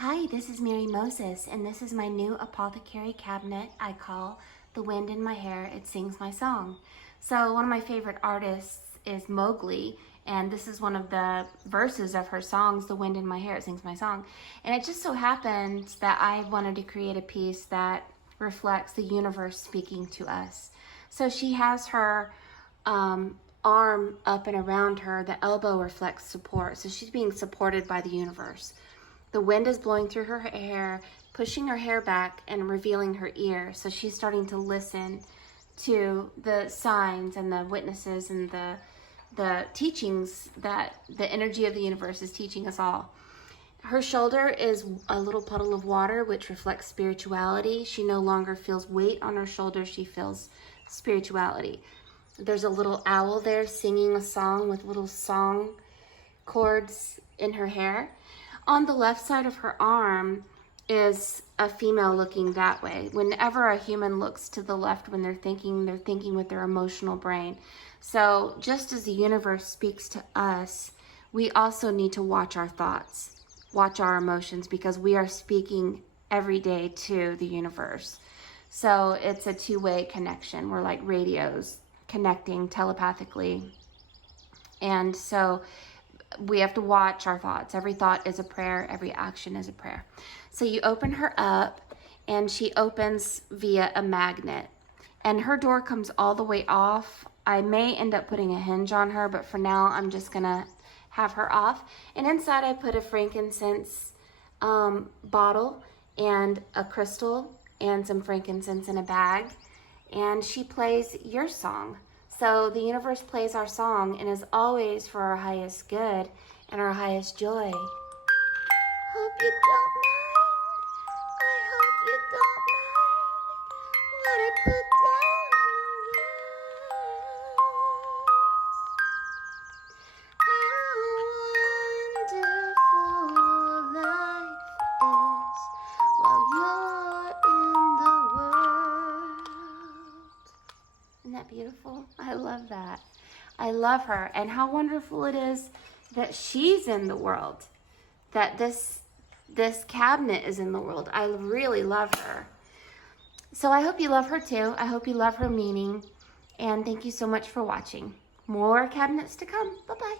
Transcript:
Hi, this is Mary Moses, and this is my new Apothecary cabinet I call The Wind in My Hair, It Sings My Song. So one of my favorite artists is Mowgli, and this is one of the verses of her songs, The Wind in My Hair, It Sings My Song. And it just so happened that I wanted to create a piece that reflects the universe speaking to us. So she has her arm up and around her. The elbow reflects support, so she's being supported by the universe. The wind is blowing through her hair, pushing her hair back and revealing her ear. So she's starting to listen to the signs and the witnesses and the teachings that the energy of the universe is teaching us all. Her shoulder is a little puddle of water, which reflects spirituality. She no longer feels weight on her shoulder. She feels spirituality. There's a little owl there singing a song with little song chords in her hair. On the left side of her arm is a female looking that way. Whenever a human looks to the left when they're thinking with their emotional brain. So just as the universe speaks to us, we also need to watch our thoughts, watch our emotions, because we are speaking every day to the universe. So it's a two-way connection. We're like radios connecting telepathically. And so we have to watch our thoughts. Every thought is a prayer. Every action is a prayer. So you open her up, and she opens via a magnet. And her door comes all the way off. I may end up putting a hinge on her, but for now, I'm just going to have her off. And inside, I put a frankincense bottle and a crystal and some frankincense in a bag. And she plays your song. So the universe plays our song and is always for our highest good and our highest joy. Hope you don't mind. I hope you don't mind what I put down in the words. How wonderful life is while you're in the world. Isn't that beautiful? I love that. I love her. And how wonderful it is that she's in the world, that this cabinet is in the world. I really love her. So I hope you love her too. I hope you love her meaning. And thank you so much for watching. More cabinets to come. Bye-bye.